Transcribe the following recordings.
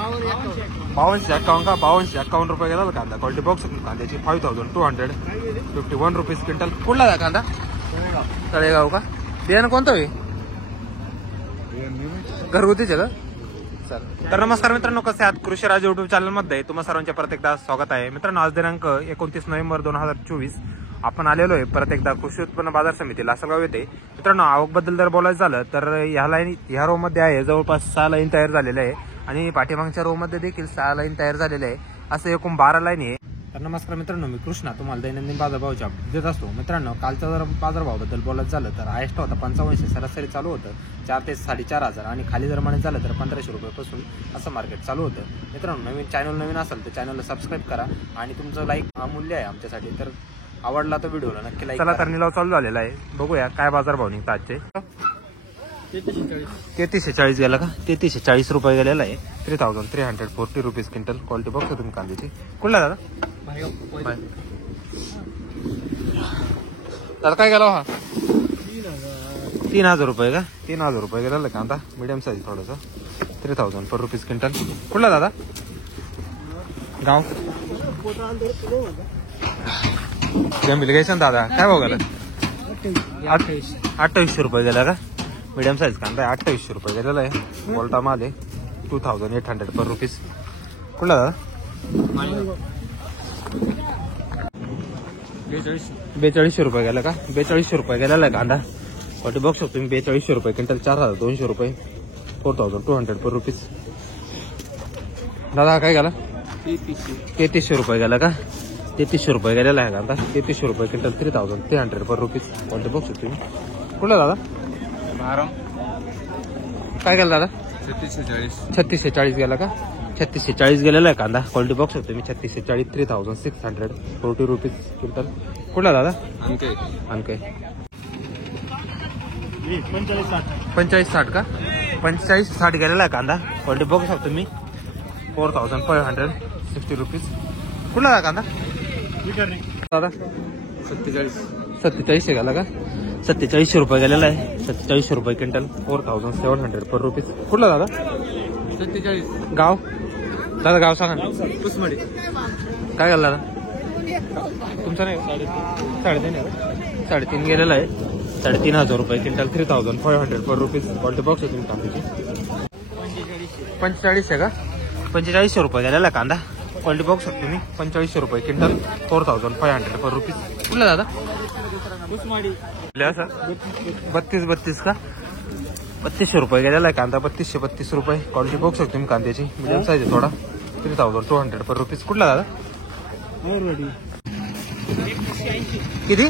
5251 का 5251 रुपये गेला कांदा. क्वालिटी बॉक्स कांद्याची 5251 रुपीज क्विंटल. कुठला आहे कांदा? तळेगाव का? बियाणं कोणतं आहे? घरगुतीचे का? तर नमस्कार मित्रांनो, कसे आहात? कृषी राज युट्यूब चॅनल मध्ये तुम्हा सर्वांचे परत एकदा स्वागत आहे. मित्रांनो, आज दिनांक 29 नोव्हेंबर 2024 आपण आलेलो आहे परत एकदा कृषी उत्पन्न बाजार समिती लासलगाव येथे. मित्रांनो, आवक बद्दल जर बोलायचं झालं तर ह्या रो मध्ये आहे जवळपास 6 लाईन तयार झालेले आहे आणि पाठीमागच्या रो मध्ये देखील 6 लाईन तयार झालेले आहे. असं एकूण 12 लाईन आहे. तर नमस्कार मित्रांनो, मी कृष्णा तुम्हाला दैनंदिन बाजारभावाच्या देत असतो. मित्रांनो, कालचा जर बाजारभावाबद्दल बोलायचं झालं तर हायस्ट होता 5500, सरासरी चालू होतं 4 ते 4,500 आणि खाली जर म्हणायचं झालं तर 1500 रुपयापासून असं मार्केट चालू होतं. मित्रांनो, नवीन असेल तर चॅनलला सबस्क्राईब करा आणि तुमचं लाईक अमूल्य आहे आमच्यासाठी. तर आवडला तर व्हिडिओला नक्की लाईक करा. चला तर निलाव चालू झालेला आहे, बघूया काय बाजारभाव निघतात आजचे. 3340 गेला का? 3340 रुपये गेलेला आहे. 3340 रुपीज क्विंटल. क्वालिटी बघतो तुम्ही कांद्याची. कुठला दादा? दादा काय गेला हा? 3000 रुपये का? 3000 रुपये गेलेला कांदा. मीडियम साईज थोडासा. 3000 रुपीज क्विंटल. कुठला दादा? गाव गंभीर घ्यायचं ना दादा. काय भाव गेला? 2800 रुपये गेला का? मीडियम साईज कांदा आहे. 2800 रुपये गेलेला आहे. बोल्टा माल आहे. 2800 रुपीज. कुठला दादा? 4200 रुपये गेला का? 4200 रुपये गेलेला आहे कांदा. क्वालिटी बघू शकतो तुम्ही. 4200 रुपये क्विंटल. 4200 रुपये. 4200 रुपीज. दादा काय गेला? 3300 रुपये गेला का? 3300 रुपये गेलेला आहे कांदा. 3300 रुपये क्विंटल. 3300 रुपीज. क्वालिटी बघू शकतो तुम्ही. कुठला दादा? काय गेला दादा? 3640 गेला का? 3640 गेलेला आहे कांदा. क्वालिटी बॉक्स होतो मी. 3640 3640 रुपीज क्विंटल. कुठला दादा? आणखी 4560 का? 4560 गेलेला आहे कांदा. क्वालिटी बॉक्स होतो मी. 4560 रुपीज. कुठला दादा कांदा? दादा 47 गेला का? 4700 रुपये गेलेला आहे. 4700 रुपये क्विंटल. 4700 रुपीज. कुठला दादा? 47. गाव दादा? गाव सांगा. काय गेला दादा तुमचा? नाही 3.5 गेलेला आहे. 3500 रुपये क्विंटल. 3500 रुपीज. क्वालिटी बॉक्स आहे तुम्ही कांद्याची. 45 आहे का? 4500 रुपये गेलेला आहे कांदा. क्वालिटी बॉक्स आहे तुम्ही. 4500 रुपये क्विंटल. 4500 रुपीज. कुठला दादा? असं 32 का? 3200 रुपये गेलेला आहे कांदा. 3230 रुपये. क्वालिटी बॉक्स आहे तुम्ही कांद्याची. मिडियम साईज आहे थोडा. 3200 रुपीज. कुठला दादा? किती?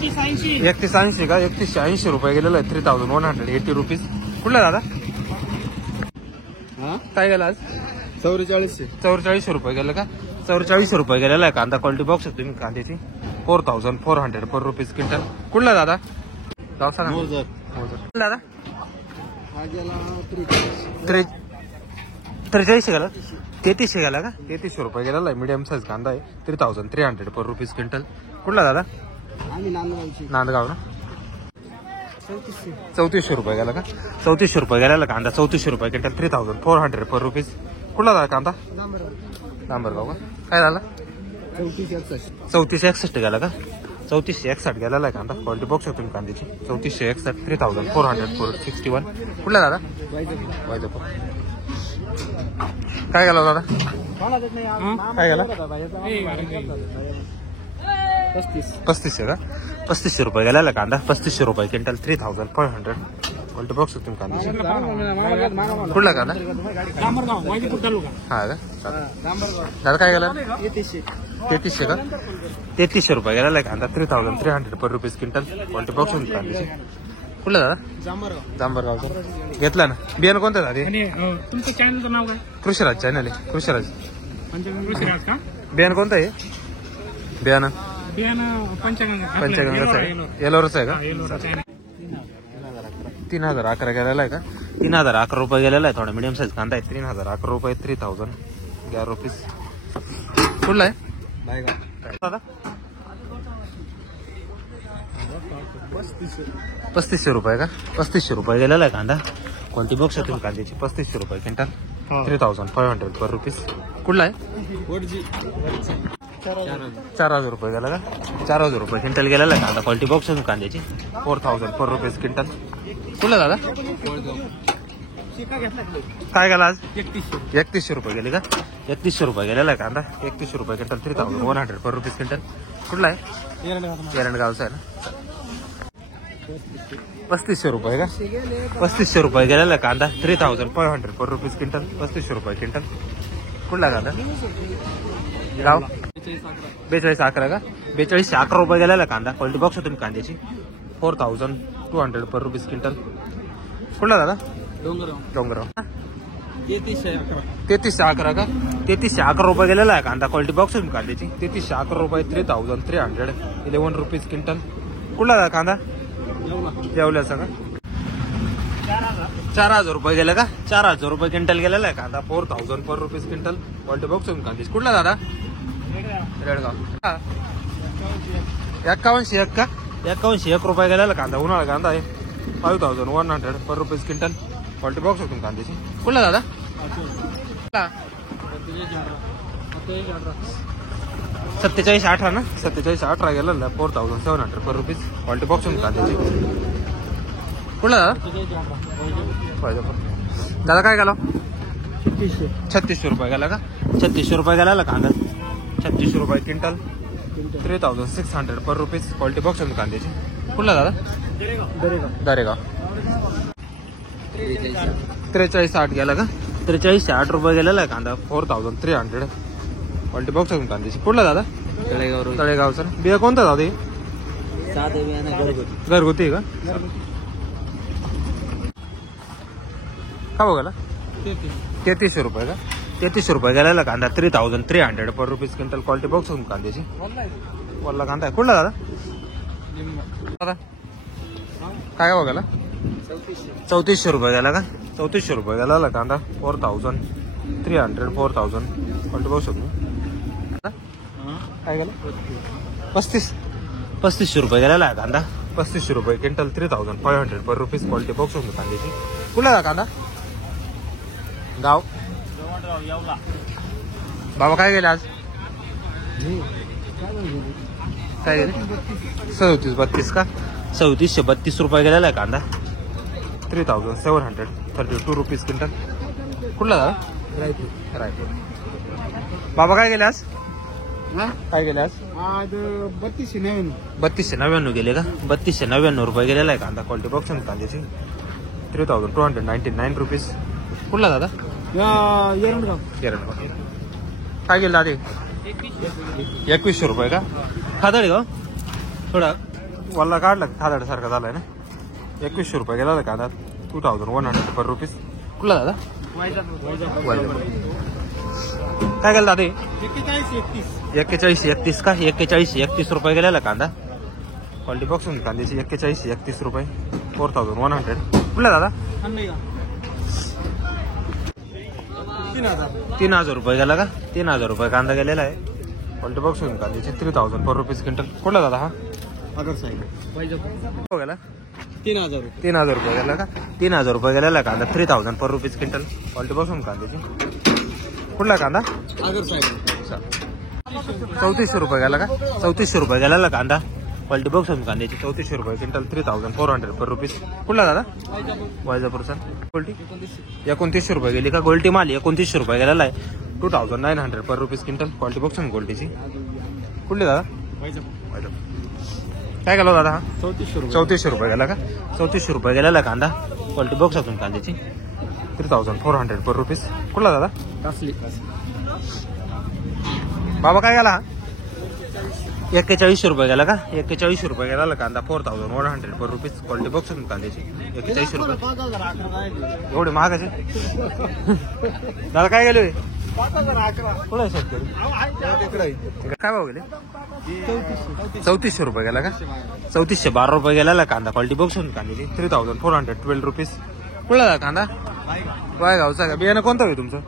3180 का? 3180 रुपये गेलेला आहे. 3180 रुपीज. कुठला दादा? काय गेला आज? 4400 रुपये गेलं का? 4400 रुपये गेलेला आहे कांदा. क्वालिटी बॉक्स आहे तुम्ही कांद्याची. 4400 रुपीज क्विंटल. कुठला दादा? गाव सांगा. दादा 43 गेला? 3300 गेला का? 3300 रुपये गेलेला आहे. मीडियम साईज कांदा आहे. 3300 रुपीज क्विंटल. कुठला दादा? नांदगाव ना? 3400 रुपये गेला का? 3400 रुपये गेलेला कांदा. 3400 रुपये क्विंटल. 3400 रुपीज. कुठला दादा कांदा? डांबरगाव का? काय झालं? 3461 गेला का? 3461 गेलेला आहे कांदा. क्वालिटी बॉक्स आहे तुम्ही कांद्याची. 3461 3461. कुठला दादा? वायजापूर. काय गेला दादा? काय गेला? 3500 का? 3500 रुपये गेलेला कांदा. 3500 रुपये क्विंटल. 3500. क्वालिटी बॉक्स आहे तुम्ही कांद्याची. कुठला कांदा? हा का? दादा काय गेला? 3300 का? 3300 रुपये गेलेला आहे कांदा. 3300 रुपीज क्विंटल. क्वालिटी बॉक्स आहे कांद्याची. कुठला दादा? जांभरगावचा. घेतला ना? बियाणं कोणतं दादा? तुमचं चॅनलचं नाव काय? कृषीराज चॅनल आहे. कृषीराज. कृषीराज का? बियाणं कोणतं आहे? बियाणं पंचगंगाचं आहे. येलोरचं आहे का? 3011 गेलेला आहे का? 3011 रुपये गेलेला आहे. थोडा मीडियम साईज कांदा आहे. 3011 रुपये. 3011 रुपीज. कुठला आहे दादा? 3500 रुपये का? 3500 रुपये गेलेला आहे कांदा. कोणती बॉक्स आहे तुम्ही कांद्याची? 3500 रुपये क्विंटल. 3,500 पर रुपीज. कुठला आहे? 4,000 रुपये गेला का? 4,000 रुपये क्विंटल गेलेला आहे कांदा. क्वालिटी बॉक्स कांद्याची 4,000 पर रुपीज क्विंटल. कुठला दादा? काय गेला आज? 3100 रुपये गेले का? 3100 रुपये गेलेला आहे कांदा. 3100 रुपये क्विंटल. 3,100 पर रुपीज क्विंटल. कुठला आहे? एरंडगावचा आहे ना. 3500 रुपये का? 3500 रुपये गेलेला आहे कांदा. 3,500 पर रुपीज क्विंटल. 3500 रुपये क्विंटल. कुठला कांदा? गाव 4211 का? 4211 रुपये गेलेला कांदा. क्वालिटी बॉक्स होती कांद्याची 4,200 पर रुपीज क्विंटल. कुठला दादा? डोंगरगाव. 3311 का? 3311 रुपये गेलेला आहे कांदा. क्वालिटी बॉक्स होती कांद्याची 3311 रुपये. 3,311 रुपीज क्विंटल. कुठला दादा कांदा? जेवल्याचा का? 4,000 रुपये गेले का? 4,000 रुपये क्विंटल गेलेला आहे कांदा. 4,000 पर रुपीज क्विंटल. क्वालिटी बॉक्स होती कांद्याची. कुठला दादा? रेडगाव. 5101 का? 5101 रुपये गेलेला कांदा. उन्हाळा कांदा आहे. 5,100 पर रुपीज क्विंटल. क्वालिटी बॉक्स होती कांद्याची. कुठला दादा? 4718 ना? 4718 गेलेला 4,700 पर रुपीज. क्वालिटी बॉक्स होती कांद्याची. कुठला दादा? दादा काय गेला? 3600 रुपये गेला का? 3600 रुपये गेला कांदा. 3600 रुपये क्विंटल. 3,600 पर रुपीज. क्वालिटी बॉक्स होती कांद्याची. कुठला दादा? दरेगाव. 4308 गेला का? 4308 रुपये गेलेला आहे कांदा. 4,300 क्वालिटी बॉक्स होती कांद्याची. कुठला दादा? तळेगावचा. बिया कोणता दादा? घरगुती आहे का? का बघायला? 3300 रुपये का? 3300 रुपये गेलेला कांदा. 3,300 पर रुपीज क्विंटल. क्वालिटी बॉक्स होती कांद्याची. वल्ला कांदा आहे. कुठला दादा? दादा काय बघायला? 3400 रुपये गेला का? 3400 रुपये गेला कांदा. 4,300 4,000 क्वालिटी बॉक्स होती. काय गेला? 3500 रुपये गेलेला आहे कांदा. 3500 रुपये क्विंटल. 3,500 पर रुपीज. क्वालिटी बॉक्स होती कांद्याची. कुठला कांदा? गाव बाबा काय गेले आज? काय गेले? 3732 का? 3732 रुपये गेलेला आहे कांदा. 3,732 रुपीज क्विंटल. कुठला दादा? रायपूर. बाबा काय गेले आज? काय गेले आज? 3299 गेले का? 3299 रुपये गेलेला आहे कांदा. क्वालिटी बॉक्स कांद्याची. 3,299 रुपीज. कुठला दादा? एरंडगाव. काय गेलं दादा? 2100 रुपये का? खादाडी का? थोडा वल्ला काढला खादाड सारखा झालाय ना. 2100 रुपये गेला कांदा. 2,100 पर रुपीज. कुठला दादा? काय गेलं दादा? 4131 का? 4131 रुपये गेलेला कांदा. क्वालिटी बॉक्स कांद्याची. 4131 रुपये. 4,100. कुठला दादा? 3,000 रुपये गेला का? 3,000 रुपये कांदा गेलेला आहे. क्वालिटी बॉक्स होऊन कांद्याची. 3,000 पर रुपीज क्विंटल. कुठला दादा? हा गेला 3,000 रुपये गेला का? 3,000 रुपये गेलेला कांदा. 3,000 पर रुपीज क्विंटल. क्वालिटी बॉक्स होऊन कांद्याची. कुठला कांदा? 3400 रुपये गेला का? 3400 रुपये गेलेला कांदा. क्वालिटी बॉक्स होऊन कांद्याची. 3400 रुपये क्विंटल. 3,400 पर रुपीज. कुठला दादा? वायजापूरचा. गोल्टी 2900 रुपये गेली का? गोल्टी माल 2900 रुपये गेलेला आहे. 2,900 पर रुपीज क्विंटल. क्वालिटी बॉक्स होऊन गोल्टीची. कुठली दादा? वायजापूर. काय गेला दादा? हा 3400 रुपये गेला का? 3400 रुपये गेलेला कांदा. क्वालिटी बॉक्स होऊन कांद्याची. 3,400 पर रुपीज. कुठला दादा? बाबा काय गेला? 4100 रुपये गेला का? 4100 रुपये गेला कांदा. 4,100 पर रुपीज. क्वालिटी बॉक्स होऊन कांद्याची. 4100 रुपये. एवढे महागाचे दादा काय गेले? कुठे शेतकरी? काय भाव गेले? 3400 रुपये गेला का? 3412 रुपये गेला कांदा. क्वालिटी बॉक्स होऊन कांद्याची. 3,412 रुपीज. कुठला दादा कांदा? वायगावचा का? बियाणं कोणतं आहे तुमचं?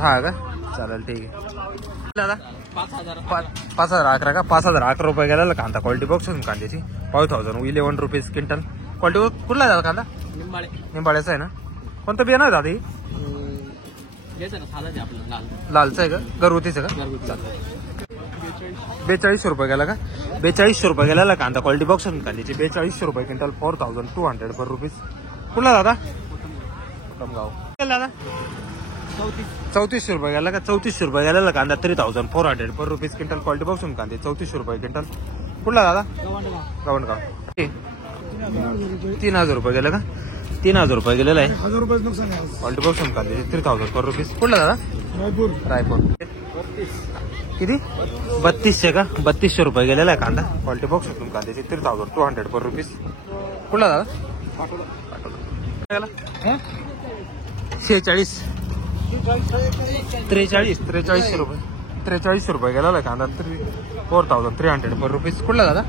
हा का? चालेल ठीक आहे दादा. 5,011 का? 5,011 रुपये गेला कांदा. क्वालिटी बॉक्स होऊन कांद्याची. 5,011 रुपीज क्विंटल. क्वालिटी कुठला दादा कांदा? निंबाळ्याचा आहे ना. कोणतं बियाणं आहे दादा? घ्यायचं ना साधाच आहे आपलं लाल लालचं आहे का घरगुतीचं का घरगुती. चालेल. 4200 रुपये गेला का 4200 रुपये गेला कांदा क्वालिटी बॉक्स कांद्याची 4200 रुपये क्विंटल 4200 पर रुपीज. कुठला दादा गाव दादा 3400 रुपये गेला का 3400 रुपये गेला कांदा 3400 पर रुपीज क्विंटल क्वालिटी बॉक्स कांदे 3400 रुपये क्विंटल. कुठला दादा गवंडगाव 3000 रुपये गेलं का 3000 रुपये गेलेला आहे क्वालिटी बॉक्स कांदे 3000 पर रुपीज. कुठला दादा रायपूर किती 3200 का 3200 रुपये गेलेला आहे कांदा क्वालिटी बॉक्स कांद्याची 3200 पर रुपीज. कुठला दादा 46 4300 रुपये 4300 रुपये गेला आहे कांदा 4300 पर रुपीज. कुठला दादा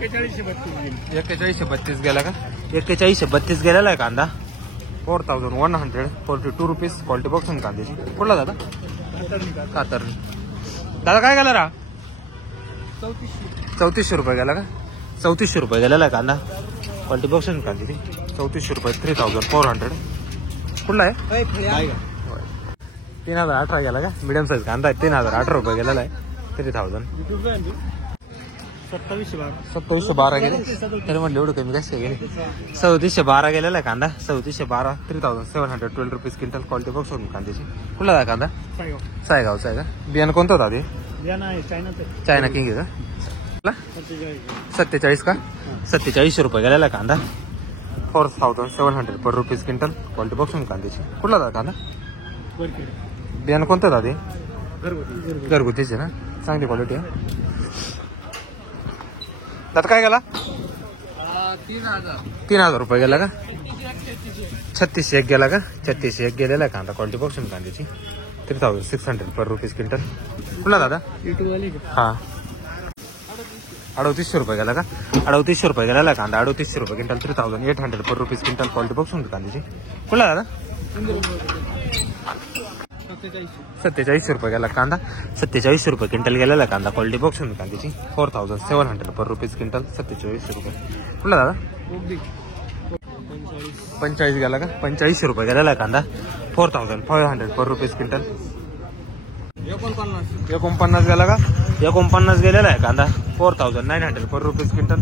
4132 गेला का 4132 गेलेला आहे कांदा 4142 रुपीज क्वालिटी बॉक्स कांद्याची. कुठला दादा कातर दादा काय गेला रा 3400 रुपये गेला का 3400 रुपये गेलेला आहे कांदा क्वालिटी बॉक्स कांद्याची 3400 रुपये 3400. कुठला आहे 3018 गेला का मीडियम साईज कांदा आहे 3018 रुपये गेलेला आहे 3000. 2712 गेले तरी म्हणलं एवढं कमी कसं गेले 3712 गेलेला आहे कांदा 3712 3712 रुपीज क्विंटल क्वालिटी बॉक्स कांद्याची. कुठला आहे कांदा सायगावचा आहे का बियाणं कोणतं होता ते चायना किंग आहे का 47 का 4700 रुपये गेलेला आहे कांदा 4700 पर रुपीज क्विंटल क्वालिटी बॉक्स कांद्याची. कुठला होता कांदा बियाणं कोणतं होता ते घरगुतीचे ना चांगली क्वालिटी आहे. दादा काय गेला 3000 रुपये गेला का 3601 गेला का 3601 गेलेला आहे कांदा क्वालिटी बॉक्स कांद्याची 3600 पर रुपीज क्विंटल. कुठला दादा हा 3800 रुपये गेला का 3800 रुपये गेलेला कांदा 3800 रुपये क्विंटल 3800 पर रुपीज क्विंटल क्वालिटी बॉक्स कांद्याची. कुठला दादा 4700 रुपये गेला कांदा 4700 रुपये क्विंटल गेलेला कांदा क्वालिटी बॉक्स कांद्याची 4700 पर रुपीज क्विंटल 4700 रुपये. कुठला दादा 45 गेला का 4500 रुपये गेलेला कांदा 4500 पर रुपीज क्विंटल. 49 गेला का 49 गेलेला आहे कांदा 4900 पर रुपीज क्विंटल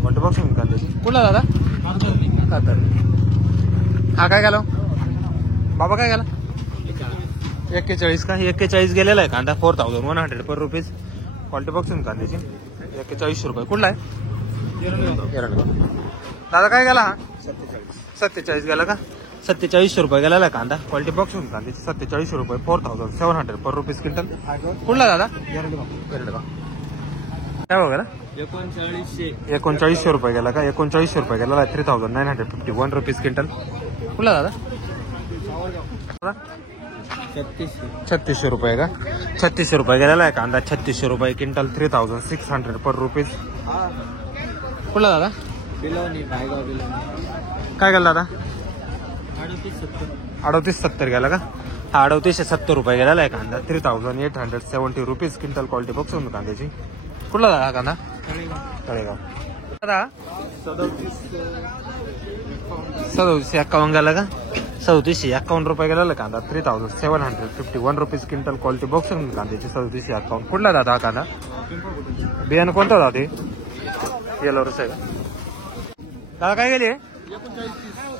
क्वालिटी बॉक्स कांद्याची. कुठला दादा कातर हा काय गेला बाबा काय गेला 41 का 41 गेलेला आहे कांदा 4100 पर रुपीज क्वालिटी बॉक्स कांद्याची 4100 रुपये. कुठला आहे एरंडगाव. दादा काय गेला हा 47 गेला का 4700 रुपये गेलेला आहे कांदा क्वालिटी बॉक्स कांद्याची 4700 रुपये 4700 पर रुपीज क्विंटल. कुठला दादा एरंडगाव काय बघा 3900 रुपये गेला का 3900 रुपये गेला 3951 रुपीज क्विंटल. कुठला दादा 3600 रुपये का 3600 रुपये गेलेला आहे कांदा 3600 रुपये क्विंटल 3600 पर रुपीज. कुठला दादा काय गेला दादा 3870 गेला का हा 3870 रुपये गेलेला आहे कांदा 3870 रुपीज क्विंटल क्वालिटी बॉक्स कांद्याची. कुठला दादा कांदा तळेगाव दादा 3751 गेला का 3751 रुपये गेलेला कांदा 3751 रुपीज क्विंटल क्वालिटी बॉक्स कांद्याची 3751. कुठला दादा हा कांदा बियाणं कोणतं होता ते येलोरच आहे का दादा काय गेले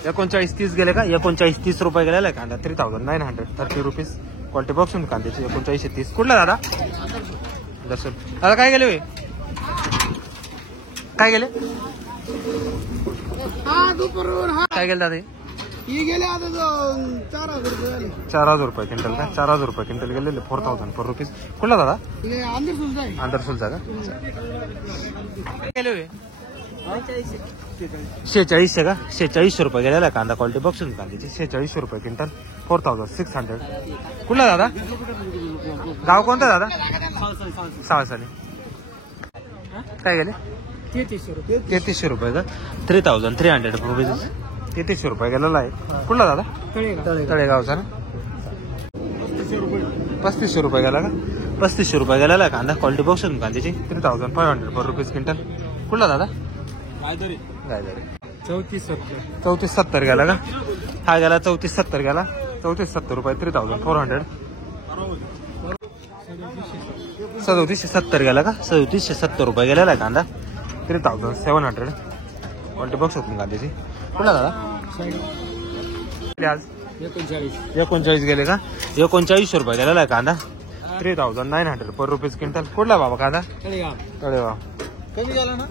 3930 गेले का 3930 रुपये गेलेला आहे कांदा 3930 रुपीज क्वालिटी बॉक्स कांद्याची 3930. कुठला दादा दर्शन दादा काय गेले काय गेले काय गेले दादा गेले आता 4000 रुपये क्विंटल का 4000 रुपये क्विंटल गेलेले 4000 पर रुपीज. कुठला दादा आंध्रसुलचा का गेले 46 का 4600 रुपये गेलेला कांदा क्वालिटी बॉक्स कांद्याची 4600 रुपये क्विंटल 4600. कुठला दादा गाव कोणता दादा सावसाने काय गेले 3300 रुपये का 3300 रुपीज 3300 रुपये गेलेला आहे. कुठला दादा तळेगावचा ना 3500 रुपये गेला का 3500 रुपये गेलेला आहे कांदा क्वालिटी बॉक्स कांद्याची 3500 पर रुपीज क्विंटल. कुठला दादा गायदरी 3470 गेला का? हा गेला 3470 गेला. 3470 रुपये 3400. 3770 गेला का? 3770 रुपये गेलेला आहे कांदा. 3700. क्वालिटी बघ शकतो कांद्याची. कुठला दादा आज 39 गेले का? 3900 रुपये गेलेला आहे कांदा. 3900 पर रुपीज क्विंटल. कुठला बाबा कांदा? तळेगाव. कमी झाला ना.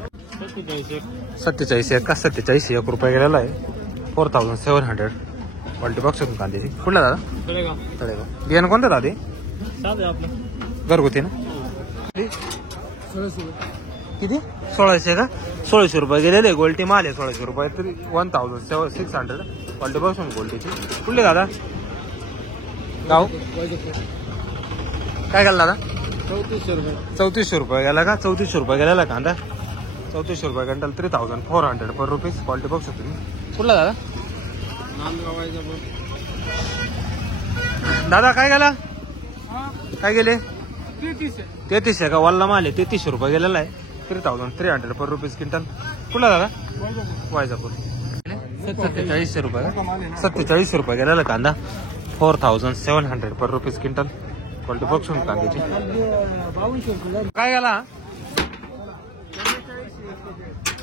47 एक का? 47 रुपये गेलेला आहे. 4700. क्वालिटी बघ शकतो कांद्याची. कुठला दादा? तळेगाव. बियाणं कोणतं दादा? घरगुती ना. किती? 1600 का? 1600 रुपये गेलेले. गोल्टी माल आहे 1600 रुपये. 1600. क्वालिटी बघ शकतो गोल्टीची. कुठले दादा? गाव काय गेला दादा? 3400 रुपये गेला का? 3400 रुपये गेलेला कांदा. 3400 रुपये क्विंटल. 3400 पर रुपीज. क्वालिटी बघ शकतो तुम्ही. कुठला दादा? दादा काय गेला? काय गेले? 33 का? वल्ला माल आहे. 3300 रुपये गेलेला आहे. 3300 पर रुपीज क्विंटल. कुठला दादा? वायजापूर. 4700 रुपये का? 4700 रुपये गेलेला कांदा. 4700 पर रुपीज क्विंटल. क्वालिटी बघ शकतो कांद्याची. काय गेला?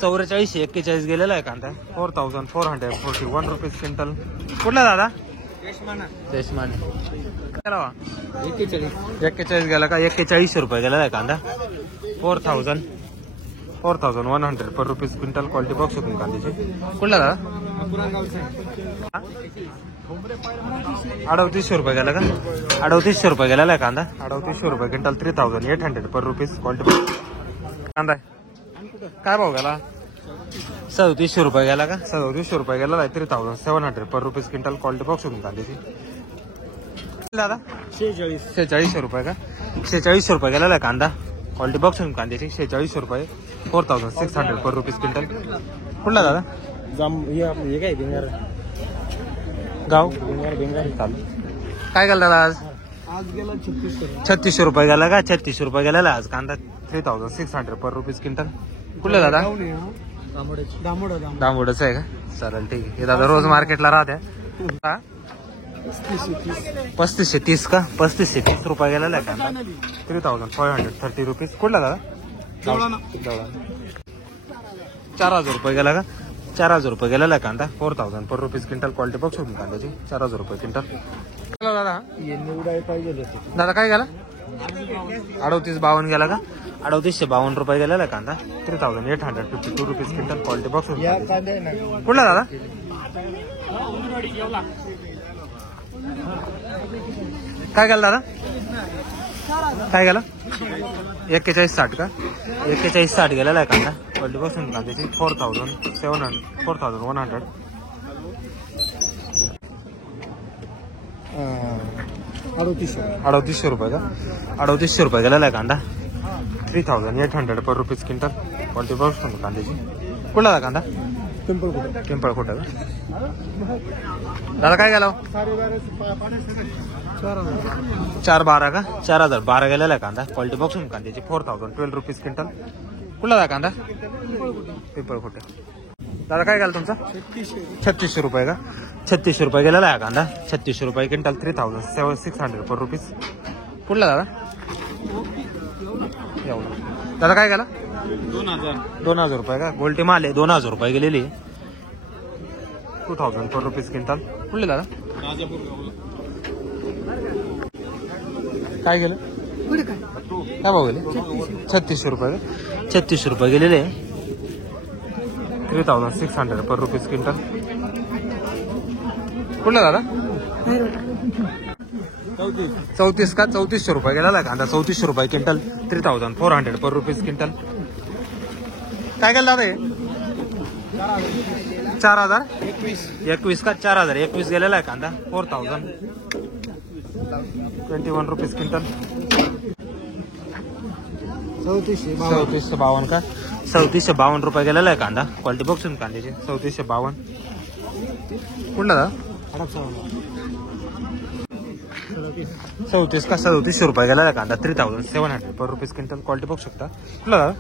44 41 गेलेला आहे कांदा. 4441 रुपीज क्विंटल. कुठला दादा? जयस्मान. 41 गेला का? 4100 रुपये गेलेला आहे कांदा. 4100 पर रुपीज क्विंटल. क्वालिटी बघ शकतो कांद्याची. कुठला दादा? 3800 रुपये गेला का? 3800 रुपये गेलेला आहे कांदा. 3800 रुपये क्विंटल. 3800 पर रुपीज. क्वालिटी कांदा काय भाव गेला? 3700 रुपये गेला का? 3700 रुपये गेला आहे. 3700 पर रुपीज क्विंटल. क्वालिटी बघ शकतो कांद्याची. दादा 4600 रुपये का? 4600 रुपये गेलेला आहे कांदा. क्वालिटी बघ शकतो कांद्याची. 4600 रुपये. 4600 पर रुपीज क्विंटल. कुठला दादा? गाव चालू. काय गेला दादा आज? गेला 3600 रुपये गेला का? 3600 रुपये गेलेला आज कांदा. 3600 पर रुपीज क्विंटल. कुठला दादा? दामोडच आहे का? चालेल ठीक आहे. हे दादा रोज मार्केटला राहते. 3530 का? 3530 रुपये गेलेला आहे कांदा. 3530 रुपीज. कुठला दादा? 4000 रुपये गेला का? 4000 रुपये गेलेला आहे कांदा. 4000 पर रुपीज क्विंटल. क्वालिटी बघ शकतो कांद्याची. 4000 रुपये क्विंटल. दादा दादा काय गेला? 3852 गेला का? 3852 रुपये गेलेला आहे कांदा. 3852 रुपीज क्विंटल. क्वालिटी बघ शकतो. कुठला दादा? काय गेला दादा? काय गेला? 4160 का? 4160 गेलेला आहे कांदा. क्वालिटी बघ शकतो कांद्याची. 4100. 3800 रुपये का? 3800 रुपये गेलेला आहे कांदा. 3800 पर रुपीज क्विंटल. क्वालिटी बघ शकतो कांद्याची. कुठला दादा कांदा? पिंपळखोटा का? दादा काय गेला? 412 का? 4012 गेलेला आहे कांदा. क्वालिटी बघ शकतो कांद्याची. 4012 रुपीज क्विंटल. कुठला दादा कांदा? पिंपळखोटा. दादा काय गेला तुमचा? 3600 रुपये का? 3600 रुपये गेलेला आहे कांदा. 3600 रुपये क्विंटल. 3600 पर रुपीज. कुठला दादा? एवढा. दादा काय गेला? 2000 रुपये का? गोल्टी माल आहे. 2000 रुपये गेलेली. 2000 पर रुपीज क्विंटल. कुठले दादा? काय गेलं? काय भाव गेले? 3600 रुपये का? 3600 रुपये गेलेले. 3600 पर रुपीज क्विंटल. कुठला दादा? 34 का? 3400 रुपये गेला कांदा. 3400 रुपये क्विंटल. 3400 पर रुपीज क्विंटल. काय गेलं दादा? 4021 का? 4021 गेलेला आहे कांदा. 4021 रुपीज क्विंटल. 3452 का? 3452 रुपये गेलेला आहे कांदा. क्वालिटी बघून कांद्याची. 3452. कुठला दादा? 34 का? 3700 रुपये गेलेला आहे कांदा. 3700 पर रुपीज क्विंटल. क्वालिटी बघू शकता. कुठला दादा?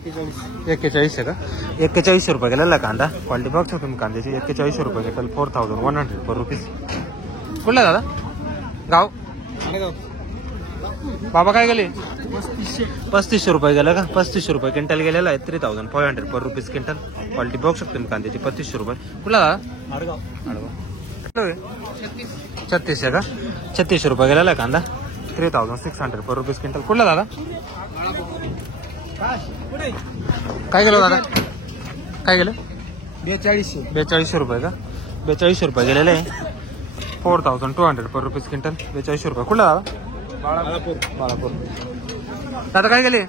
41 आहे का? 41 रुपये गेलेला कांदा. क्वालिटी बघतो तुम्ही कांद्याची. 41 रुपये घेतल. 4100 पर रुपीज. कुठला दादा गाव? बाबा काय गेले? 3500 रुपये गेलं का? 3500 रुपये क्विंटल गेलेला आहे. 3500 पर रुपीज क्विंटल. क्वालिटी बघू शकतो तुम्ही कांद्याची. 3500 रुपये. कुठला दादा? आडगाव. 36 आहे का? 36 रुपये गेलेला आहे कांदा. 3600 पर रुपीज क्विंटल. कुठला दादा? काय गेलो दादा? काय गेलं? 4200 रुपये का? 4200 रुपये गेलेले आहे. 4200 पर रुपीज क्विंटल. 4200 रुपये. कुठला दादा? बाळापूर. दादा काय गेले?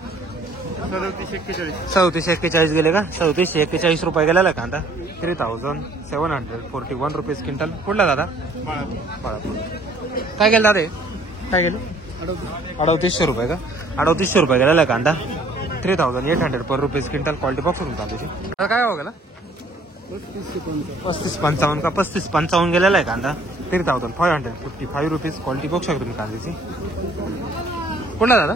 3741 गेले का? 3741 रुपये गेलेला कांदा. 3741 रुपीज क्विंटल. कुठला दादा? बाळापूर. काय गेलं दादा? काय गेले? 3800 रुपये का? 3800 रुपये गेलेला कांदा. 3800 पर रुपीज क्विंटल. क्वालिटी बॉक्स करून कांद्याची. दादा काय हो गेला? 3555 का? 3555 गेलेला आहे कांदा. 3555 रुपीज. क्वालिटी बघू शकतो तुम्ही कांद्याची. कुठला दादा?